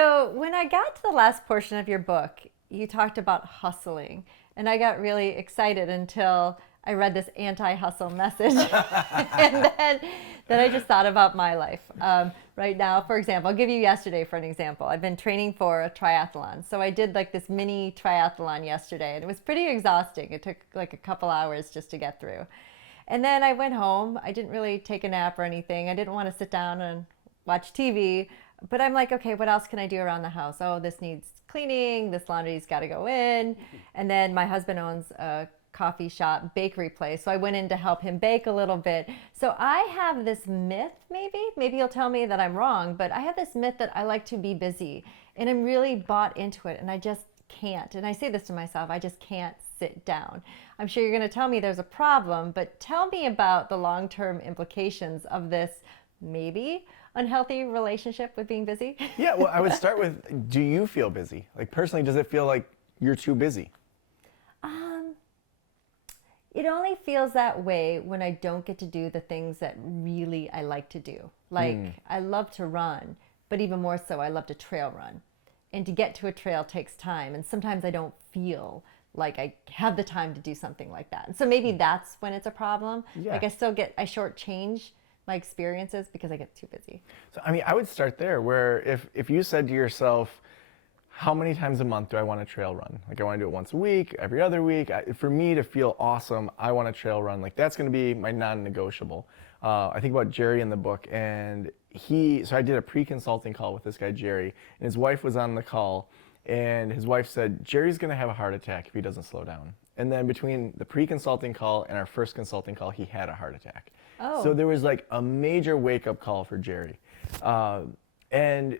So when I got to the last portion of your book, you talked about hustling, and I got really excited until I read this anti-hustle message, and then I just thought about my life. Right now, for example, I'll give you yesterday for an example. I've been training for a triathlon, so I did like this mini triathlon yesterday, and it was pretty exhausting. It took like a couple hours just to get through. And then I went home. I didn't really take a nap or anything. I didn't want to sit down and watch TV. But I'm like, okay, what else can I do around the house? Oh, this needs cleaning. This laundry's got to go in. And then my husband owns a coffee shop, bakery place. So I went in to help him bake a little bit. So I have this myth, maybe you'll tell me that I'm wrong, but I have this myth that I like to be busy. And I'm really bought into it. And I just can't. And I say this to myself, I just can't sit down. I'm sure you're going to tell me there's a problem, but tell me about the long-term implications of this maybe unhealthy relationship with being busy. Yeah, well, I would start with, do you feel busy? Like personally, does it feel like you're too busy? It only feels that way when I don't get to do the things that really I like to do. Like I love to run, but even more so, I love to trail run. And to get to a trail takes time. And sometimes I don't feel like I have the time to do something like that. And so maybe that's when it's a problem. Yeah. Like I shortchange my experiences because I get too busy. So, I mean, I would start there where if you said to yourself, how many times a month do I want to trail run? Like I want to do it once a week, every other week. For me to feel awesome, I want to trail run. Like that's going to be my non-negotiable. I think about Jerry in the book, and so I did a pre-consulting call with this guy, Jerry, and his wife was on the call, and his wife said, Jerry's going to have a heart attack if he doesn't slow down. And then between the pre-consulting call and our first consulting call, he had a heart attack. Oh. So there was like a major wake-up call for Jerry. And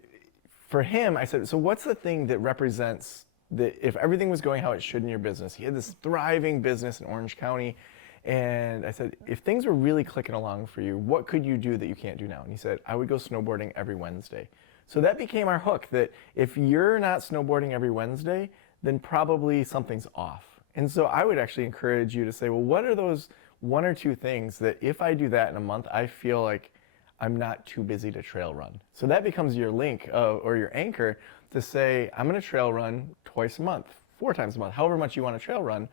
for him, I said, so what's the thing that represents that if everything was going how it should in your business? He had this thriving business in Orange County. And I said, if things were really clicking along for you, what could you do that you can't do now? And he said, I would go snowboarding every Wednesday. So that became our hook, that if you're not snowboarding every Wednesday, then probably something's off. And so I would actually encourage you to say, well, what are those one or two things that if I do that in a month, I feel like I'm not too busy to trail run. So that becomes your link or your anchor to say, I'm going to trail run twice a month, 4 times a month, however much you want to trail run.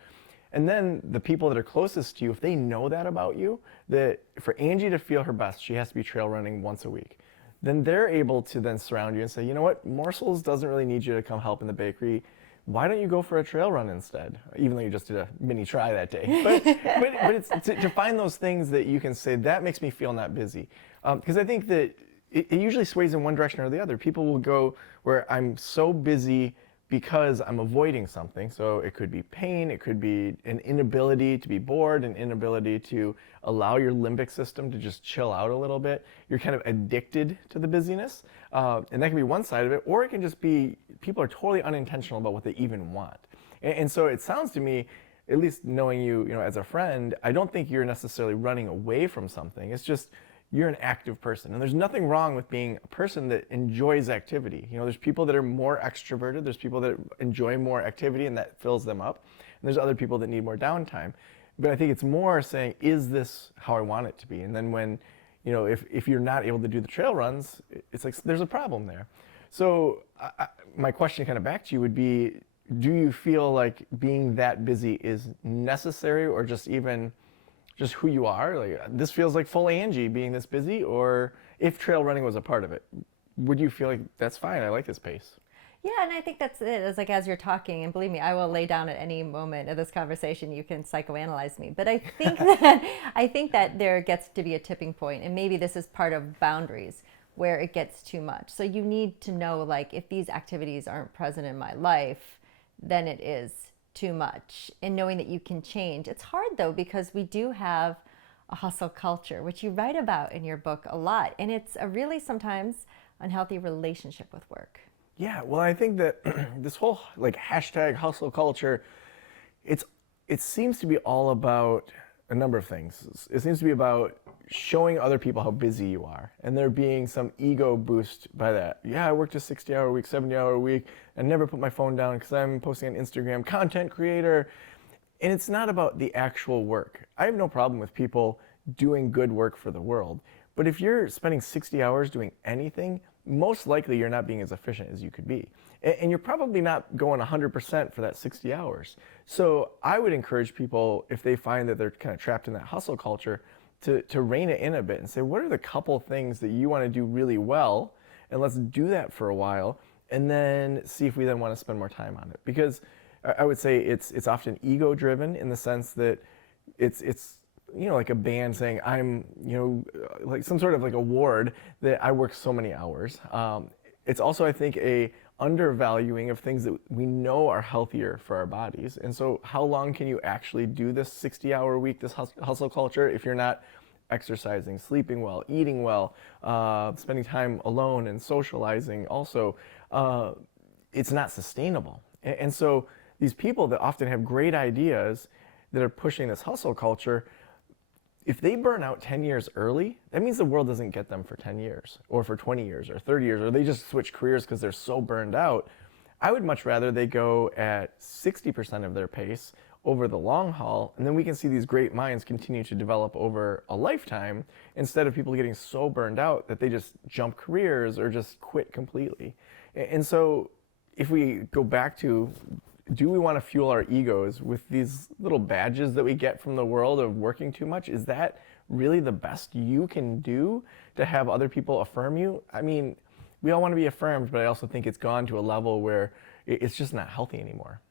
And then the people that are closest to you, if they know that about you, that for Angie to feel her best, she has to be trail running once a week. Then they're able to then surround you and say, you know what, Morsels doesn't really need you to come help in the bakery. Why don't you go for a trail run instead? Even though you just did a mini try that day. But it's to find those things that you can say, that makes me feel not busy. Because I think that it usually sways in one direction or the other. People will go where I'm so busy because I'm avoiding something. So it could be pain, it could be an inability to be bored, an inability to allow your limbic system to just chill out a little bit. You're kind of addicted to the busyness. And that can be one side of it, or it can just be people are totally unintentional about what they even want. And so it sounds to me, at least knowing you, as a friend, I don't think you're necessarily running away from something. It's just you're an active person. And there's nothing wrong with being a person that enjoys activity. There's people that are more extroverted. There's people that enjoy more activity and that fills them up. And there's other people that need more downtime. But I think it's more saying, is this how I want it to be? And then when, if you're not able to do the trail runs, it's like there's a problem there. So my question kind of back to you would be, do you feel like being that busy is necessary or just who you are? Like this feels like full Angie being this busy, or if trail running was a part of it, would you feel like that's fine, I like this pace? Yeah, and I think that's it. It's like as you're talking, and believe me, I will lay down at any moment of this conversation. You can psychoanalyze me, but I think that there gets to be a tipping point, and maybe this is part of boundaries where it gets too much. So you need to know, like, if these activities aren't present in my life, then it is too much. And knowing that you can change. It's hard though, because we do have a hustle culture, which you write about in your book a lot, and it's a really sometimes unhealthy relationship with work. Yeah, well, I think that this whole hashtag hustle culture, it seems to be all about a number of things. It seems to be about showing other people how busy you are, and there being some ego boost by that. Yeah, I worked a 60-hour week, 70-hour week, and never put my phone down because I'm posting on Instagram, content creator. And it's not about the actual work. I have no problem with people doing good work for the world, But if you're spending 60 hours doing anything, most likely you're not being as efficient as you could be. And you're probably not going 100% for that 60 hours. So I would encourage people, if they find that they're kind of trapped in that hustle culture, to rein it in a bit and say, what are the couple things that you want to do really well? And let's do that for a while, and then see if we then want to spend more time on it. Because I would say it's often ego driven, in the sense that it's like a band saying, I'm like some sort of like award that I work so many hours. It's also, I think, a undervaluing of things that we know are healthier for our bodies. And so how long can you actually do this 60-hour week, this hustle culture, if you're not exercising, sleeping well, eating well, spending time alone and socializing also? It's not sustainable. And so these people that often have great ideas that are pushing this hustle culture, if they burn out 10 years early, that means the world doesn't get them for 10 years or for 20 years or 30 years, or they just switch careers because they're so burned out. I would much rather they go at 60% of their pace over the long haul, and then we can see these great minds continue to develop over a lifetime, instead of people getting so burned out that they just jump careers or just quit completely. And so if we go back to, do we want to fuel our egos with these little badges that we get from the world of working too much? Is that really the best you can do to have other people affirm you? I mean, we all want to be affirmed, but I also think it's gone to a level where it's just not healthy anymore.